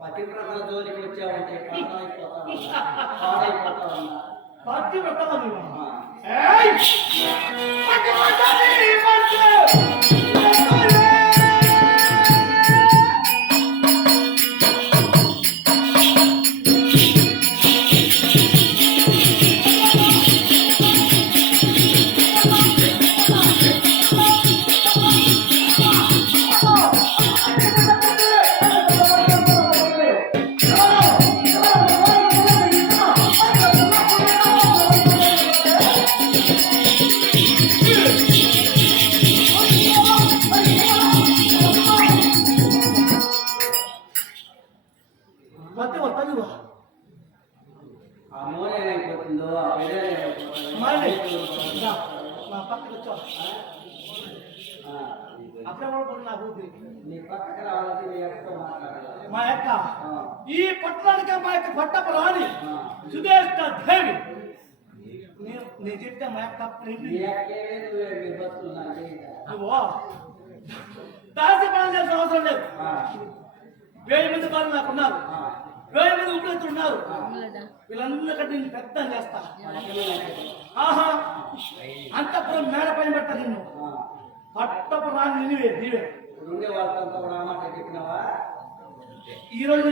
పతివ్రతల జోలికి వచ్చావంటే పాడైపోతా ఉన్నా. పతివ్రత అమూల్యమైపోతుందో నీ పక్కన రావాలంటే మీ అక్కతో మాట్లాడాలి. మా యొక్క ఈ పట్టణానికి మా యొక్క పట్టపరాని సుదేష్ట దేవి నేను చెప్తే మా యొక్క నువ్వు దాసి పని చేసిన అవసరం లేదు. 1000 మంది వాళ్ళు నాకున్నారు, 1000 మంది ఉపయోగులు ఉన్నారు. వీళ్ళందరికంటే నేను పెద్ద చేస్తా. ఆహా అంతపురం మేడ పైన పెట్టా నిన్ను పట్టపురాన్ని నీవే ఉండే వాళ్ళతో చెప్పినావా ఈ రోజు